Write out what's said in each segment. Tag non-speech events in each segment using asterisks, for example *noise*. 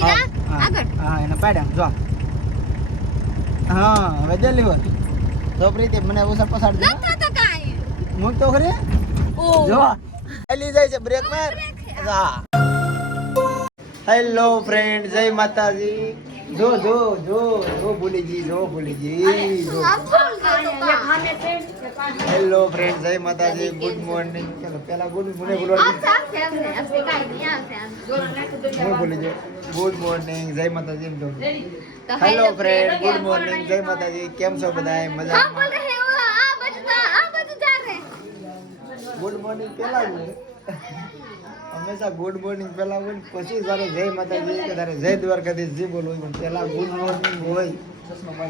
હા, હા એને પાડ્યા જો. હા હવે દે લીવર તો પ્રીતિ મને ઉસર પસાર દે. કાંઈ. મૂક તો ખરી. ઓ. જો. ચાલી જાય છે બ્રેક માર. હા. હેલો ફ્રેન્ડ જય માતાજી. જો જો જો જો ભૂલીજી જો ભૂલીજી જો હેલો ફ્રેન્ડ જય માતાજી ગુડ મોર્નિંગ ચલો પેલા ગુડ મોર્નિંગ બોલો હું ભૂલી ગયો ગુડ મોર્નિંગ જય માતાજી તો. હેલો ફ્રેન્ડ ગુડ મોર્નિંગ જય માતાજી. કેમ છો બધા હા મજા બોલ રહે હો આ બધું આ બધું જા રે. ગુડ મોર્નિંગ પેલા જ હોય. હંમેશા ગુડ મોર્નિંગ પહેલાં બોલ પછી તારે જય માતાજી કે તારે જય દ્વારકાધીશ જી બોલવું પણ પહેલાં ગુડ મોર્નિંગ હોય.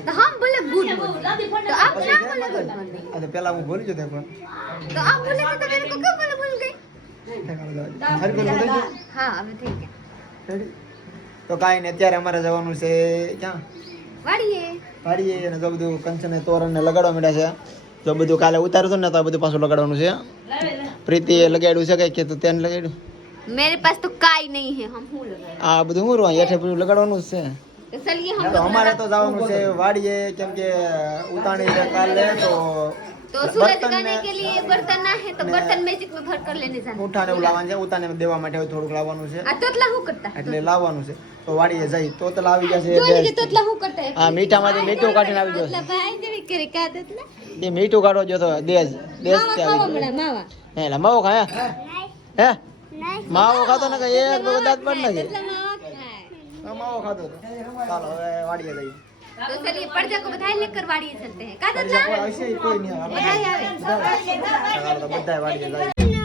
તો હમ બોલે ગુડ મોર્નિંગ આપ ના બોલે આ તો પહેલા હું બોલી જતો પણ. તો આપ બોલે તો તમે કો કો બોલે બોલ ગઈ? હા હવે થઈ ગયા. તો કાઈ ને અત્યારે અમારે જવાનું છે ક્યાં? વાડીએ. વાડીએ અને જો બધું કંચને તોરણને લગાડવા મળ્યા છે. જો બધું કાલે ઉતારતો ને તો બધું પાછું લગાડવાનું છે. પ્રીતિએ લગાડ્યું છે કઈ કે તું તેને લગાડ્યું मेरे पास तो काई नहीं है हम हूँ लगा આ બધું હું રોવા હેઠે બધું લગાડવાનું જ છે तो चलिए हम તો અમારે તો જવાનું છે વાડીએ કેમ કે ઉતાણી છે કાલે તો तो सूरज બર્તન गाने ને के लिए बर्तन ना है तो बर्तन मैजिक में भर कर लेने जाना ઉઠાને એવું લાવવાનું છે ઉતાને દેવા માટે હવે થોડુંક લાવવાનું છે आ तोतला हूँ करता એટલે લાવવાનું છે તો વાડીએ જઈ તો તો લાવી ગયા जो છે ये तोतला हूँ करता है આ મીઠામાંથી મીઠું કાઢીને આવી तोतला જશે भाई जब करे का तोतला એ મીઠું કાઢો જો તો દેશ દેશ मावा થી खावा આવી बड़ा मावा હે લા માવો ખાય હે માવો ખાતો ને કે એક બે દાંત પડ નાખે तोतला मावा खाए આ માવો ખાતો હતો. ચાલો હવે વાડીએ જઈએ तो चलिए पर्दा को बधाई लेकर वाड़ी चलते हैं का ફરી तोतला કોઈ આવશે કોઈ નહીં આવે. बधाई आवे ચાલો તો બધાય વાડીએ જઈએ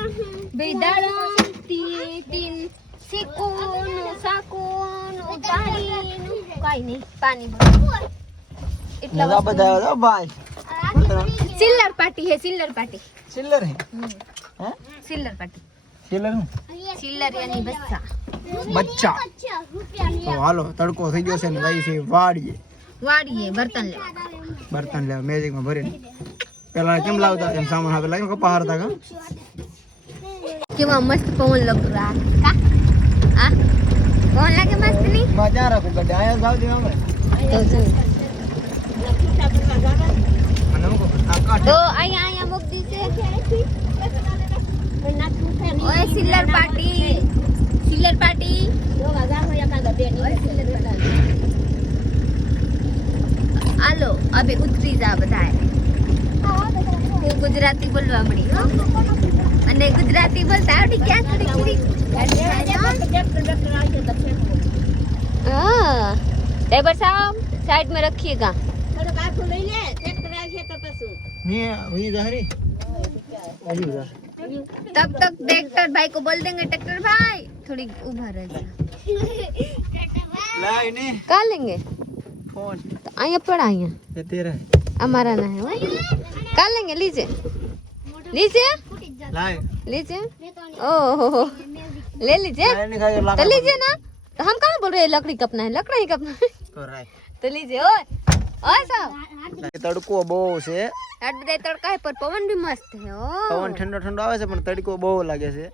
બેદાણા તી તીન સિકુન સાકુન ઉતારી કાઈ નહીં પાણી ભરો એટલા મજા બધા આવે છે, ભાઈ સિલ્લર પાર્ટી હે સિલ્લર પાર્ટી સિલ્લર હે હે સિલ્લર પાટી સિલ્લર હું સિલ્લર યાની બચ્ચા બચ્ચા તો હાલો તડકો થઈ ગયો છે ને જઈ છે વાડીએ વાડીએ બર્તન લેવા બર્તન લેવા મેજિકમાં ભરીને પેલા કેમ લાવતા એમ સામાન આપે લાગે કપા હારતા કા કેવા મસ્ત પવન લગ રહા કા આ પવન લાગે મસ્ત નહીં મજા રાખો ગડે આયા જાવ દે અમે તો જો. તો અહીંયા હાલો અબે ઉતરી જા બધાએ હું ગુજરાતી બોલવા મળી હો. અને ગુજરાતી બોલતા આવડી ક્યાં થોડી હા टेबर साहब साइड में रखिएगा ની હુઈ જા હરી હજી જા तब तक ट्रैक्टर भाई को बोल देंगे ट्रैक्टर भाई थोड़ी उभा रह जा *laughs* લાય ને कहा लेंगे ફોન तो आइए पड़ा आइए એ તેરા हमारा ना है वो कहा लेंगे लीजिए लीजिए લાય लीजिए ओह ले लीजिए લાય ને ખાય तो લાકડા लीजिए ना तो हम कहाँ बोल रहे हैं लकड़ी कपना है लकड़ा ही कपना है તો રાય तो लीजिए ओए ओए साहब તડકો બહુ છે आठ बजे तड़का है पर पवन भी मस्त है ओ પવન ઠંડો ઠંડો આવે છે પણ તડકો બહુ લાગે છે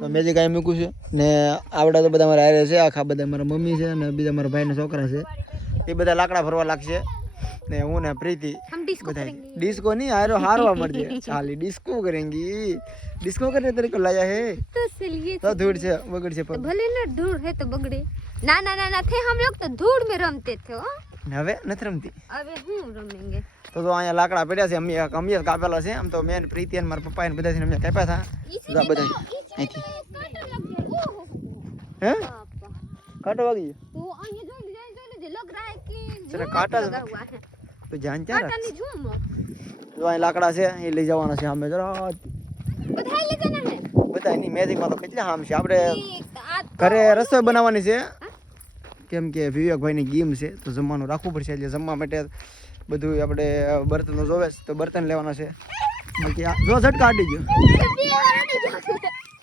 તો મેં જે કાંઈ મૂક્યું છે ને આવડા તો બધા મારા હારે છે આખા બધા મારા મમ્મી છે અને બીજા મારા ભાઈના છોકરા છે એ બધા લાકડા ભરવા લાગશે ને હું ને પ્રીતિ हम डिस्को બધા करेंगे ડિસ્કો નહીં હારો હારવા મળશે ચાલી ડિસ્કો કરેંગી ડિસ્કો કરે તરીકે લાયા હે तो चलिए તો ધૂળ છે બગડ છે तो પગ भले ना धूल है तो बगड़े ना ना ना ना थे हम लोग तो धूल में रमते थे ओ ને હવે નથી રમતી अबे हूँ रमेंगे તો તો અહીંયા લાકડા પડ્યા છે અમે અમે જ કાપેલા છે આમ તો મેન પ્રીતિ અને મારા પપ્પા ને બધા અમે કાપ્યા હતા જો આ બધા અહીંથી હે કાંટો વાગી ગયો તને કાટા જ તો ધ્યાન ક્યાં રાખ? જો અહીં લાકડા છે એ લઈ જવાના છે સામે. જરા બધા લઈ જવાના છે? બધા એની મેજિકમાં તો કેટલા આમ છે. આપણે ઘરે રસોઈ બનાવવાની છે. કેમ કે વિવેકભાઈની ગેમ છે તો જમવાનું રાખવું પડશે એટલે જમવા માટે બધું આપણે બર્તનો જોવે તો બર્તન લેવાના છે. બાકી જો ઝટ કાઢી ગયો.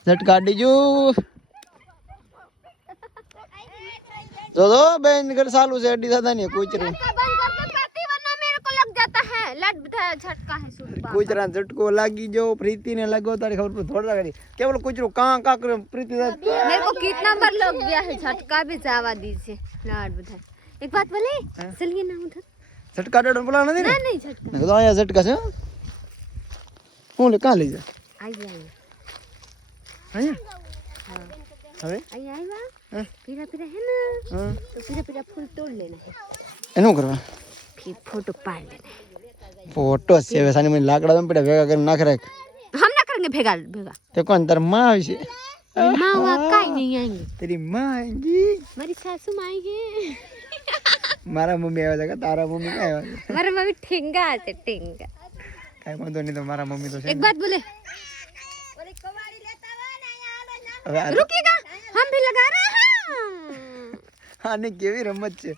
ઝટ કાઢી ગયું. जो दो बहन कर सालू से अड्डी दादा नहीं कुछ नहीं कुचरा झटको लागी जो प्रीति ने लगो तारी खबर थोड़ा करी। केवल कुचरो कहाँ का कर प्रीति मेरे को कितना बार लग गया है झटका भी जावा दीजिए। लाड बधाई एक बात बोले हाँ। चलिए ना उधर। झटका डडन बोला ना नहीं झटका। तो आया झटका से। कौन ले कहाँ ले जा? आइए आइए। आइए। हाँ। હવે અહીંયા આવ્યા પીરા પીરા હે ને તો પીરા પીરા ફૂલ તોડ લેના એનું કરવા ફી ફોટો પાડ લેના ફોટો છે વેસાની મને લાકડા દમ પડે ભેગા કરીને નાખ રાખ હમ ના કરેંગે ભેગા ભેગા તે કોણ તાર માં આવી છે માં વા કાઈ નહીં આંગી તેરી માં આંગી મારી સાસુ માં આઈ મારા મમ્મી આવ્યા હતા તારા મમ્મી ક્યાં આવ્યા મારા મમ્મી ઠેંગા હશે ઠેંગા કાઈ વાંધો નહીં તો મારા મમ્મી તો છે એક વાત બોલે હવે રૂકીગા हम भी लगा रहे हैं આની કેવી રમત છે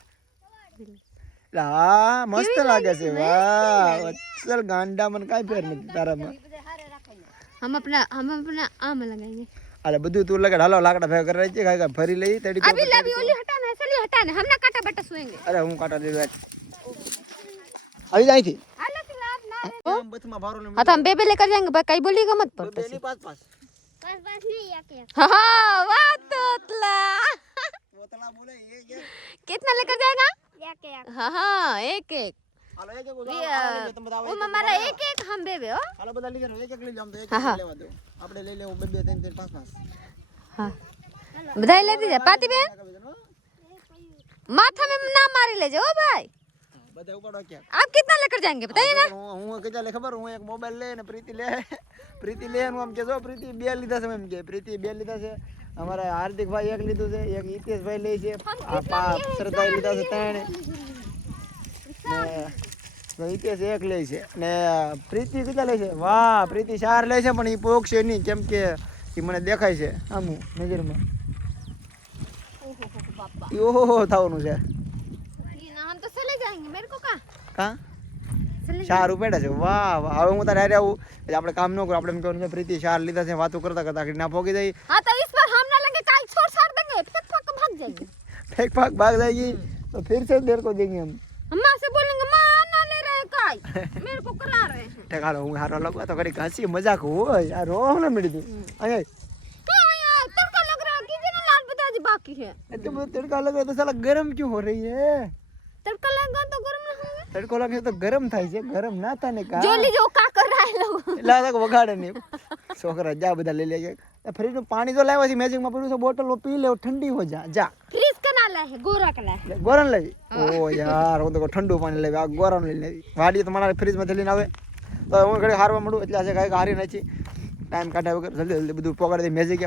લા, હા મસ્ત લાગે છે વાહ અસલ ગાંડા મને કાંઈ ફેર નથી તારામાં हम अपना हम अपना आम लगाएंगे અલે બધું તું લગાડ હાલો લાકડા ભેગા કરી છે કાંઈ કાંઈ ફરી લઈ તડી अभी लवी ओली हटाना है चलिए हटाना है हम ना काटा बटा सोएंगे અરે હું કાંટા લઈ બેઠ આવી જાય થી आलो कि लाभ ना બથમાં ભારો લઈને हाँ तो हम बेबे लेकर जाएंगे भाई कहीं बोलिएगा मत पर બેની પાસ પાસ हाँ वाह तोतला પોતળા બોલે એ કે कितना लेकर जाएगा हाँ हाँ एक एक હાલો એક એક ये, ઉધાર તમે બધા वो हमारा एक एक हम बेबे हो હાલો બધા લઈ જાઓ એક એક લઈ જાઓ તો એક હા, હા. એક લેવા દો આપણે લઈ લેવું બે બે ત્રણ ત્રણ પાંચ પાંચ हाँ बधाई ले दीजिए पाती बहन माथा में ना मारी ले जाओ भाई બધા ઉપાડો કે આપ કેટલા લેકર જાયેંગે? બતાઈએ ના. હું કે જાલે ખબર? હું એક મોબાઈલ લે ને પ્રીતિ લે. પ્રીતિ લે ને આમ કે જો પ્રીતિ બે લીધા છે એમ કે. પ્રીતિ બે લીધા છે. અમારા હાર્દિક ભાઈ એક લીધું છે એક હિતેશ ભાઈ લે છે. આ પાંચ શ્રદ્ધા લીધા એક લે છે. ને પ્રીતિ કેટલા લે છે? વાહ પ્રીતિ ચાર લે છે પણ એ પોગશે નહીં. કેમ કે એ મને દેખાય છે. આમ નજરમાં. ઓહો થવાનું છે. કા चले ચાર ઉપેડા છે વાહ વાહ હવે હું તારે હારે આવું એટલે આપણે કામ ન કરું આપણે એમ કહેવાનું છે પ્રીતિ ચાર લીધા છે વાતો કરતા કરતા આખી ના પોગી જાય हाँ तो इस बार हम ना लेंगे कल छोड़ छाड़ देंगे फिर पक भाग जाएंगे फेंक फाक भाग जाएगी तो फिर से देर को देंगे हम हम माँ से बोलेंगे माँ ना ले रहे काई मेरे को करा रहे हैं ઠેકાડો હું હારો લગવા તો ઘડી હસી મજાક હોય આ રોહ ને મળી તું અહીંયા हाँ यार तड़का लग रहा है कीजिए ना लाल बताजी बाकी है इतने બધો તડકા લગ रहा तो साला गरम क्यों हो रही है तड़का लगा तो गर्म ना होंगे તડકો લાગે તો ગરમ થાય છે. ગરમ ના થાય ને કા. જો લીજો કા કરાય લા તક વગાડે ને. છોકરા જા બધા લઈ લેજે. ફ્રીજનું પાણી તો લાવ્યા છે મેજિકમાં પડ્યું છે બોટલ પી લે ઠંડી હો જા જા. ફ્રીજ કે ના લાય ગોરા કે લાય. ગોરા લાવી ઓ યાર હું તો ઠંડુ પાણી લાવી આ ગોરણ લઈ લેવી વાડી તમારા ફ્રીજમાં લઈને આવે. તો હું ઘડી હારવા મળું એટલે આજે કાંઈક હારી નથી ટાઈમ કાઢ્યા વગર જલ્દી જલ્દી બધું પકડી દે મેજિક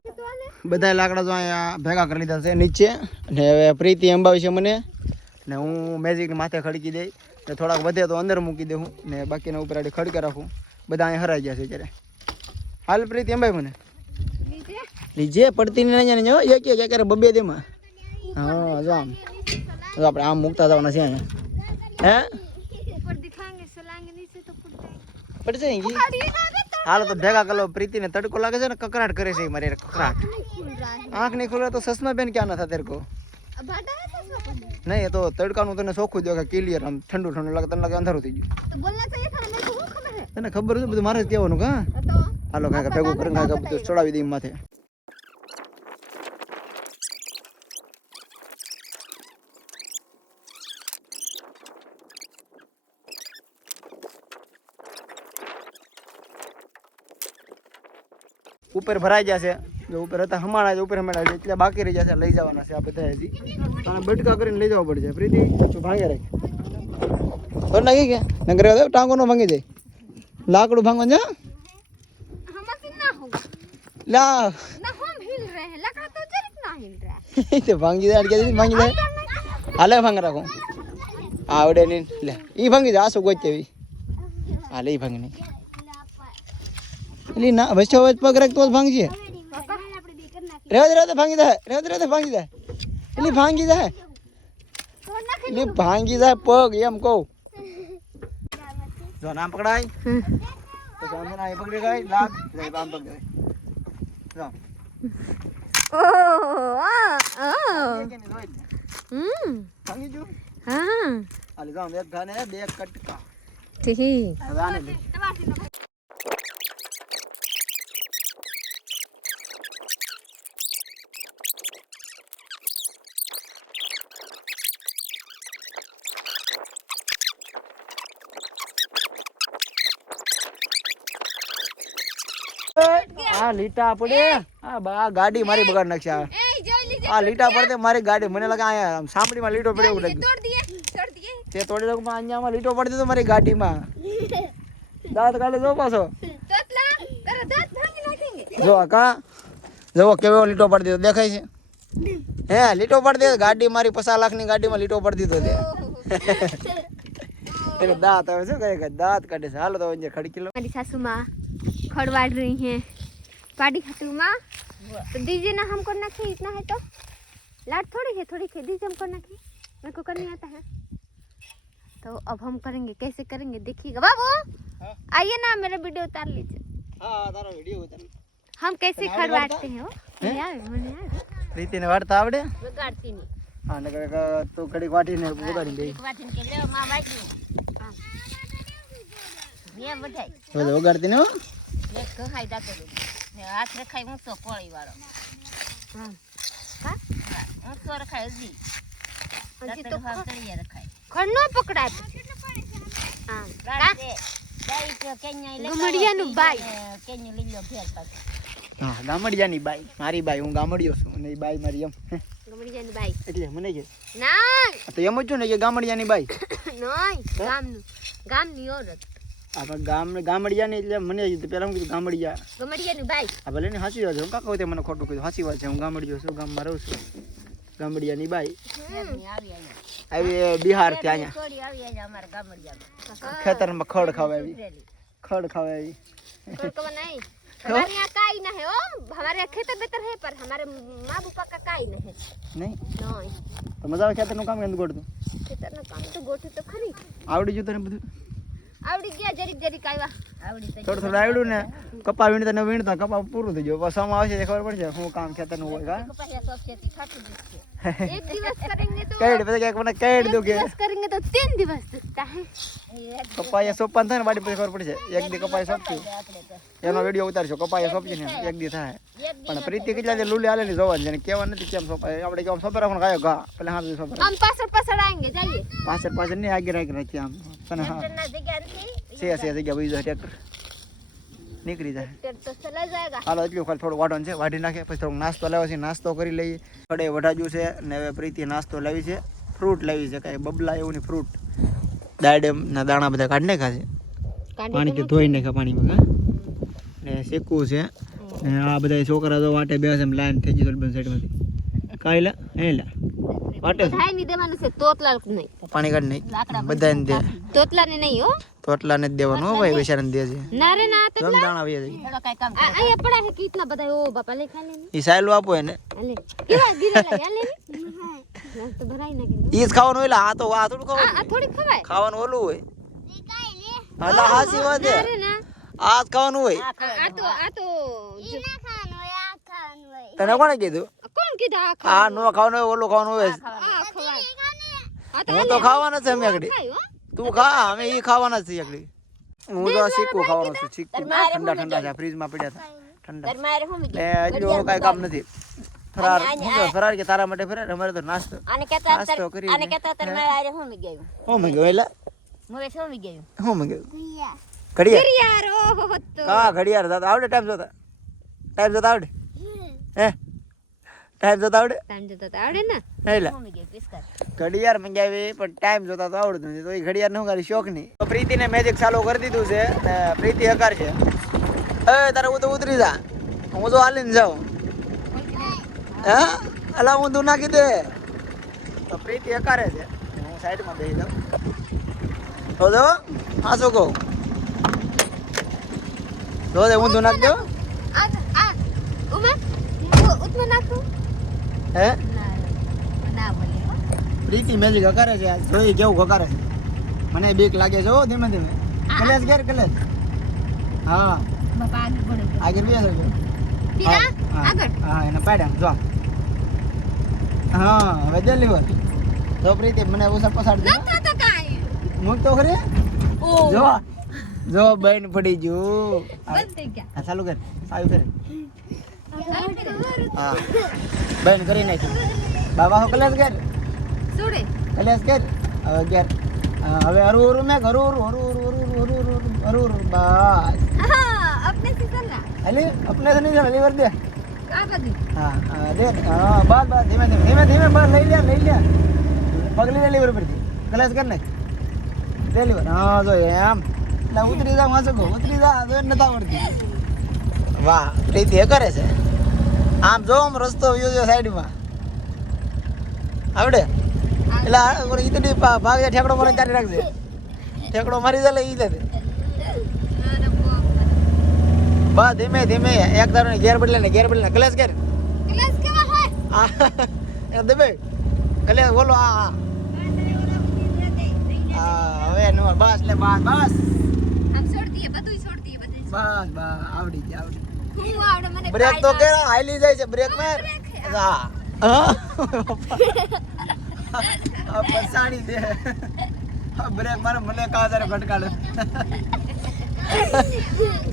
બધા લાકડા તો અહીંયા ભેગા કરી લીધા છે નીચે. અને હવે પ્રીતિ અંબાવી છે મને. ને હું મેજિકની માથે ખડકી દઈ. ને થોડાક વધે તો અંદર મૂકી દઉં ને બાકીના ઉપર આડે ખડકે રાખું. બધા અહીંયા હરાઈ ગયા છે અત્યારે. હાલ પ્રીત એમ ભાઈ મને? લીજે? પડતી ને અહીંયા જો એક એક ક્યારે બબે દેમાં હા જો આમ. જો આપણે આમ મૂકતા જવાના છે અહીંયા. હે? પડી જાય. હાલ તો ભેગા કરો પ્રીતિ ને તડકો લાગે છે ને કકરાટ કરે છે મારે કકરાટ. આંખ નહીં ખુલે તો સસમા બેન ક્યાં નથી થાય તેરકો નહીં એ તો તડકાનું તને ચોખ્ખું જ ક્લિયર આમ ઠંડુ ઠંડુ લાગે તને લાગે અંધારું થઈ ગયું. તને ખબર છે બધું મારે જ કહેવાનું કા હાલો કાંઈ ભેગું કરીને કાંઈ બધું ચડાવી દઈ માથે. ઉપર ભરાઈ જશે જો ઉપર હતા હમાણા જ ઉપર હમાણા છે એટલે બાકી રહી જશે લઈ જવાના છે આ બધા હજી. અને બટકા કરીને લઈ જવા પડશે. પ્રીતિ પાછું ભાંગે રાખ. તો નાખી કે નગરે ટાંગો નો ભાંગી જાય લાકડું ભાંગો ને લા. ભાંગી જાય ભાંગી જાય હાલે ભાંગ રાખો. આવડે નહીં. લે એ ભાંગી જાય આસો ગોચ તેવી હાલે એ ભાંગ નહીં ના વચ્ચે વચ્ચે પગ રાખતો ભાંગજે. ರೇವದ ರೇವದ ಭಾಂಗಿದೆ ರೇವದ ರೇವದ ಭಾಂಗಿದೆ ಇಲ್ಲಿ ಭಾಂಗಿದೆ ಇಲ್ಲಿ ಭಾಂಗಿದೆ ಪಗ್ એમ કહું જો નામ પકડાય તો જામને ના પકડી ગઈ લાગ લઈ બામ પકડી જો ઓ આ આ હમ ભાંગી જો હા આલી ગામ એક ગાને બે કટકા ઠીક હવે આને તમારથી લીટા પડે. આ ગાડી મારી બગાડ નાખશે આ. લીટા પડતે મારી ગાડી. મને લાગે અહીંયા સાંપડીમાં લીટો પડે એવું લાગ્યું તે તોડી દઉં અહીંયામાં લીટો પડતી તો મારી ગાડીમાં. દાંત કાઢી જો પાછો. જો કા. જો કેવો લીટો પડી દીધો. દેખાય છે? હે લીટો પડી દીધો. ગાડી મારી પચાસ લાખની ગાડીમાં લીટો પડી દીધો તે. દાંત આવે છે કઈ દાંત કાઢે છે. હાલો તો ખડકી લો. મારી સાસુમાં ખડવાડ રહી હે पाड़ी खातू माँ। तो दीजिए ना हमको ना खे इतना है तो। लाट थोड़ी है थोड़ी खे दीजिए हमको ना खे मेरे को करनी आता है। तो अब हम करेंगे कैसे करेंगे देखिएगा। बाबू हाँ। आइए ना मेरा वीडियो उतार लीजिए। हाँ, हम कैसे तो खड़वाते हैं प्रीति ने वार्ता आवड़े? बिगाड़ती नहीं। हाँ नगर का तो कड़ी वाटी ने हाँ, बिगाड़ी गई वाटी के ले माँ बाजी हाँ। मैं बताई तो बिगाड़ती ना एक कहाई दा करो। હાથ રખાય ઊંચો કોળી વાળો. ઊંચો રખાય હજી. ગામડિયાની બાઈ. મારી બાઈ હું ગામડિયો છું બાઈ મારી એમ. ગામડિયાની બાઈ. એટલે મને કે ના તો એમ જ છું ને કે ગામડિયાની બાઈ. *coughs* નહીં ગામનું ગામની ઓરત. આપણે ગામ ગામડિયાની એટલે મને પહેલાં હું કીધું ગામડિયા ગમડિયાની બાઈ આ ભલે ને સાચી વાત છે હું કાકા હોય તે મને ખોટું કીધું સાચી વાત છે હું ગામડિયો છું ગામમાં રહું છું ગામડિયાની બાઈ ફેરની આવી અહીંયા આવી બિહાર થી અહીંયા થોડી આવી અહીંયા અમારા ગામડિયામાં ખેતરમાં ખડ ખાવા આવી ઉતરેલી. ખડ ખાવા આવી कोई नहीं हमारे यहाँ काई ना है ओ हमारे यहाँ खेतर बेतर है पर हमारे माँ बापा का काई नहीं है નહીં नहीं તો મજા આવે ખેતરનું કામ કેમ ગોળતું खेतर નું કામ તો ગોઠું તો ખરી આવડી ગયું તને બધું આવડી ગયા જરીક જરીક આવ્યા. આવડી થોડું થોડું આવડ્યું ને કપા વીણતા ને વીણતા કપા પૂરું થઈ ગયું. પછી આવશે ખબર પડશે શું કામ ખેતરનું હોય કા સબ ખેતી ખાતું જ છે एक दिवस करेंगे तो કઈ પછી ક્યાંક મને કઈ एक દઉં કે दिवस करेंगे तो तीन दिवस दिखता है એ એક કપાયા સોપાન થાય ને વાડી પછી ખબર પડશે એક દી કપાય સોંપ્યું આપણે તો એનો વિડીયો ઉતારશો કપાયા સોંપી ને એક દી થાય એક પણ પ્રીતિ કેટલા દે લુલી હાલે ને જોવા છે કેવા નથી કેમ સોંપાય આપણે કેમ સોંપે રાખવાનું ગાયો ઘા પેલા હા સોંપે हम पासड़ पासड़ आएंगे जाइए પાછળ પાછળ નહીં આગળ આગળ રાખી આમ તને હા ટ્રેક્ટરના જગ્યા નથી છે છે જગ્યા બીજો ટ્રેક્ટર નીકળી જાય. હાલો એટલું ખાલી થોડું વાઢવાનું છે. વાઢી નાખે પછી થોડુંક નાસ્તો લાવ્યો છે. નાસ્તો કરી લઈએ. ખડે વઢાજ્યું છે ને હવે પ્રીતિ નાસ્તો લાવી છે. ફ્રૂટ લાવી છે કાંઈ બબલા એવું ને ફ્રૂટ. દાડમના દાણા બધા કાઢ નાખ્યા છે. પાણી પાણીથી ધોઈ નાખ્યા પાણીમાં ને શેકવું છે. ને આ બધા છોકરા તો વાટે બે લાઈન થઈ ગઈ સાઈડમાંથી કાંઈ લા એ લા થાયની દેવાનું છે તોતલા નહીં. નહીં. બધાને દે. તોતલા નહીં હો. તોટલા ને દેવાનું આપો એને. હા તો ભરાઈ ખાવાનું ખાવાનું ઓલું હોય. ઈ કાઈ આ ખાવાનું હોય. તને કોણે કીધું? કોણ કીધા? આ નો ખાવાનું ઓલું ખાવાનું હોય. હું તો ખાવાનો છે મેકડી તું ખા અમે એ ખાવાના છીએ એકડી. હું તો સિક્કો ખાવાનો છું સિક્કો ઠંડા ઠંડા છે ફ્રીજમાં પડ્યા હતા ઠંડા. એટલે હજુ કાંઈ કામ નથી. ફરાર ફરાર કે તારા માટે ફરાર અમારે તો નાસ્તો નાસ્તો કરી અને કેતા તમારે આરે હું? મી ગયું હું મી ગયું એટલે? મોરે શું મી ગયું હું મી ગયું ઘડિયાળ? ઘડિયાળ ઓહો તો. કા ઘડિયાળ? દાદા આવડે ટાઈમ જોતા? ટાઈમ જોતા આવડે? હે? ટાઈમ જોતા આવડે? ટાઈમ જોતા તો આવડે ને. એટલે ઘડિયાળ મંગાવી પણ ટાઈમ જોતા તો આવડતું નથી. તો એ ઘડિયાળનું કરી? શોખ નહીં તો પ્રીતિને મેજિક ચાલુ કરી દીધું છે પ્રીતિ હકાર છે. હવે તારે હું તો ઉતરી જા. હું તો હાલીને જાઉં. હા? અલા હું તું નાખી દે. તો પ્રીતિ હકારે છે. હું સાઈડમાં બેસી જાઉં. તો જો હા શું કહું. જો ઊંધું નાખજો પ્રીતિ મેજિક હકારે છે આજ કેવું હકારે મને બીક લાગે છે ધીમે ધીમે. કલેશ જો. હા હવે ડિલિવર તો પ્રીતિ મને ઓછા પસાડ દે તો ખરે. જો. જો બેન પડી ગયું. ચાલુ કર. સાયું કરે. હા. બંધ કરી નાખ્યું. બાબા હો કલેસ કર સુડે. કલેસ કર હવે અગિયાર હવે હરુ હરુ મેં હરુ હરુ હરુ હરુ હરુ હરુ હરુ હરુ હરુ બસ. અપને સે કરના અલે અપને સે નહીં અલી વર્દે. હા દે હા બાદ બાદ ધીમે ધીમે ધીમે ધીમે બાદ લઈ લે લઈ લે. પગલી લે લેવર પરથી. કલેસ કર નાખ લેવર હા જો એમ. એટલે ઉતરી જા વાંચો ઉતરી જા જો નતા આવડતી. વાહ પ્રીતિ એ કરે છે. આમ જો આમ રસ્તો વ્યૂ છે સાઈડમાં આવડે? એટલે ઈ તો ભાવ્યા ઠેકડો મારે ચાલી રાખજે. ઠેકડો મારી જાય ઈ લે બસ ધીમે ધીમે. એક દારો ગેર બદલે ને ગેર બદલે કલેશ ગેર ક્લેશ કેવા દબે એટલે બોલો આ હા હવે બસ લે બસ બસ. બસ બસ આવડી ગયા આવડી બ્રેક તો કે હાલી જાય છે બ્રેક મેર. હા. *laughs* પસાડી દે. આ બ્રેક મારે મને કાં તારે ભટકાડે.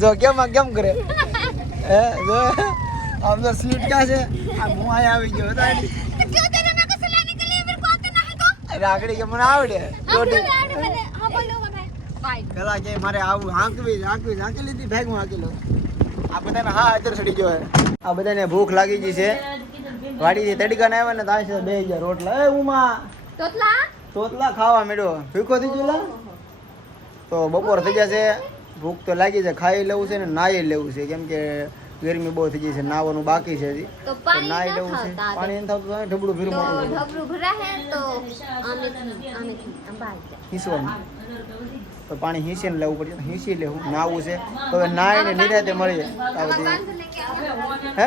જો કેમ કેમ કરે? હે જો. આમ તો સ્લીટ ક્યાં છે? આ હું અહીં આવી ગયો હતો? રાખડી કે મને આવડે. પેલા કે મારે આવું હાંકવી હાંકવી હાંકી લીધી ભેગ હાંકી લઉં આ બધાને હા ચડી ગયો આ બધાને ભૂખ લાગી ગઈ છે. વાડીથી તડકા ને આવ્યા ને તાય છે બે હજાર રોટલા. એ ઉમા. તોતલા? તોતલા ખાવા મેળ્યો. ભૂખો થઈ ગયો? તો બપોર થઈ જશે ભૂખ તો લાગી છે. ખાઈ લેવું છે ને નાઈ લેવું છે. કેમ કે ગરમી બહુ થઈ ગઈ છે. નાવાનું બાકી છે હજી. તો નાઈ લેવું છે. પાણી નથી થતું તો ઢબડું ભીરું મોટું તો આમ હીસવાનું તો પાણી હિંસીને લેવું પડશે હિંસી લેવું નાવું છે. હવે નાઈને નિરાતે મળી જાય આ બધી. હે?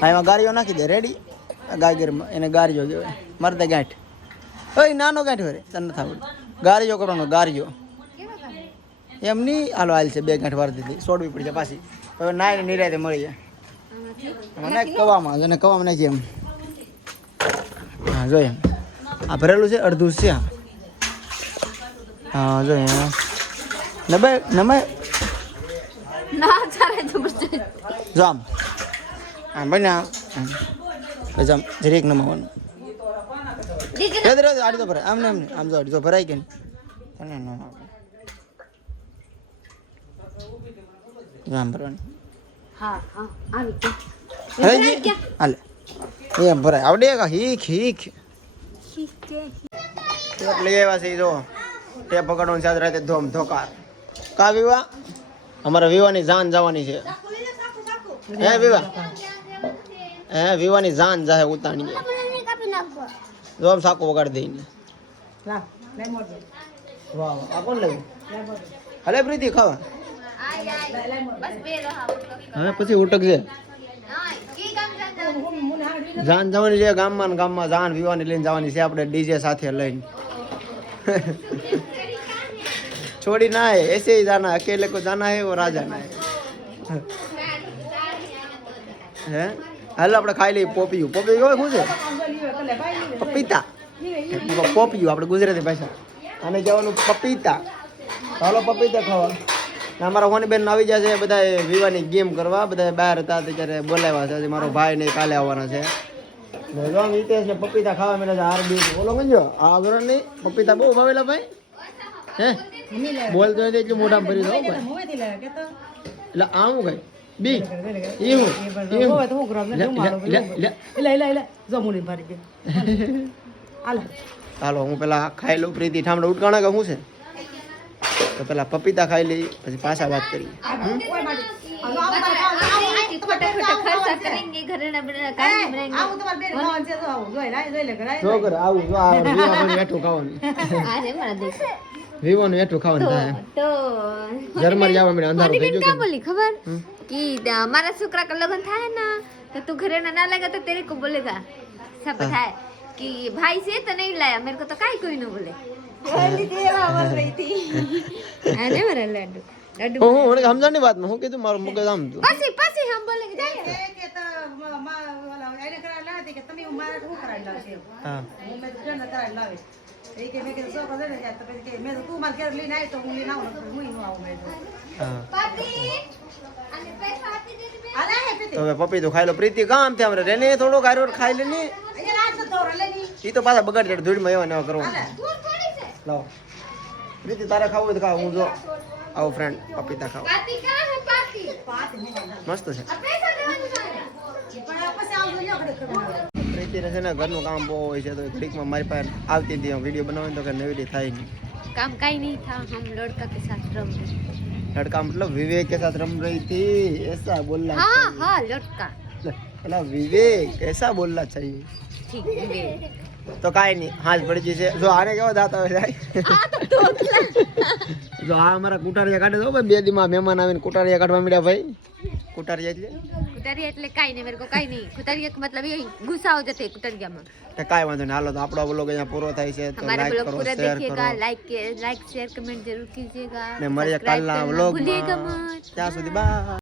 હા, એમાં ગાડીઓ નાખી દે. રેડી ગાગરમાં એને ગારીઓ કહેવાય. મારે તો ગાંઠ. ઓય, નાનો ગાંઠ હોય તને નથી આવડતું. ગારીઓ કરવાનો, ગારીઓ. એમ નહીં હાલો, હાલ છે. બે ગાંઠ વાર દીધી. સોડવી પડશે પાછી. હવે નાઈને નિરાતે મળી જાય મને કવામાં, જેને કવામાં નાખી એમ. હા, જોઈએ. આ ભરેલું છે, અડધું છે. આ. હા જોઈએ નબે નમે ના ચાલે જબરજસ્ત. જો આમ. આમ. પછી આમ. જરીક નમાવાનું. રેદ રેદ આડી તો ભરાય. આમ ને ને. આમ જો આડી તો ભરાય કે તને ન. જો આમ ભરવાનું. હા હા આવી ગયા. હાલે. એમ ભરાય. આવડે કા હીખ હીખ ટેપ લઈ આવ્યા છે જો. ટેપ પકડવાનું આજ રાતે ધોમ ધોકાર. કા વિવા અમારા વિવાની જાન જવાની છે. હે વિવા હે વિવાની જાન જાહે ઉતાણી ધોમ સાકો વગાડી દઈને. વાહ આ કોણ હલે પ્રીતિ, ખાવા. હવે પછી ઉટકજે. જાન જવાની છે ગામમાં ગામમાં જાન વિવાની લઈને જવાની છે. આપણે ડીજે સાથે લઈને. छोड़ी ना है ऐसे ही जाना है अकेले को जाना है वो राजा ना है હે હાલ આપણે ખાઈ લઈએ પોપિયું પોપિયું ખબર શું છે પપીતા પોપિયું આપણે ગુજરાતી ભાષા આને કહેવાનું પપીતા હાલો પપીતા ખાવા ને અમારા હોની બેન આવી ગયા છે બધા વિવાની ગેમ કરવા બધા બહાર હતા ત્યારે બોલાવ્યા છે હજી મારો ભાઈ ને કાલે આવવાના છે ને જો આમ હિતેશ ને પપીતા ખાવા મળે છે હાર બી બોલો ગંજો આ વરણ નહીં પપીતા બહુ ભાવેલા ભાઈ. હે? બોલ તો એટલું મોઢા ભરી દો ભાઈ. એટલે આવું કઈ? બી. ઈ હું. હાલો. પેલા ખાઈ લઉં પ્રીતિ ઠામડા ઉટકાણા કે શું છે? તો પેલા પપીતા ખાઈ લઈ પછી પાછા વાત કરીએ. ખોટા ખોટા ખર્ચા કરેંગે ઘરેણા બનેરા કાઈ બનેંગે આવું તમાર બેન ખાવાનું છે તો આવું. જોઈ રાઈ જોઈ લે ઘરાઈ જો ઘર આવું જો આ *laughs* *laughs* રીવાનું એઠું ખાવાનું. આ રે મારા દેખ રીવાનું છોકરા કા લગન થાય ને તો તું ઘરેણા ના લાગે તો તેરે કો બોલેગા. સબ થાય. કે ભાઈ છે તો નહીં લાયા મેરે કો તો કાઈ કોઈ ન બોલે. બોલી દેવા બોલ રહી હતી. *laughs* આ મારા લાડુ. હું મને સમજણ હું કીધું મારું મગજ પપ્પી તો ખાઈ લો. પ્રીતિ કામ છે આપણે રેને થોડો ગાયરો ખાઈ લે એ તો પાછા બગાડ ધૂળમાં એવા ને એવા કરવાનું. લાવો. પ્રીતિ તારે ખાવું હોય તો હું જો. આવો ફ્રેન્ડ પપીતા ખાવ મસ્ત છે પણ આ પછી આવજો લ્યો ઘડીક ખબર. પ્રીતિને છે ને ઘરનું કામ બહુ હોય છે તો ઘડીકમાં મારી પાસે આવતી હતી વિડીયો બનાવીને તો કે નવી થાય નહીં काम का ही नहीं था हम लड़का के साथ रम रहे लड़का मतलब विवेक के साथ रम रही थी ऐसा बोलना हाँ हाँ लड़का मतलब विवेक ऐसा बोलना चाहिए ठीक है તો કઈ નહીં હાથ પડી જશે. જો આને કેવો દાંત આવે જાય જો આ અમારા કુટારિયા કાઢે તો ભાઈ બે દીમાં મહેમાન આવીને કુટારિયા કાઢવા મળ્યા ભાઈ. કુટારિયા એટલે? કુટારિયા એટલે કઈ નહીં મેરે કો કઈ નહીં. કુટારિયા મતલબ એ ગુસ્સાઓ જતે કુટારિયામાં. તો કાંઈ વાંધો નહીં હાલો તો આપડો બ્લોગ અહીંયા પૂરો થાય છે. તો લાઈક કરો શેર કરો. લાઈક લાઈક શેર કમેન્ટ જરૂર કીજીએગા ને મળીએ કાલના બ્લોગ ત્યાં સુધી બાય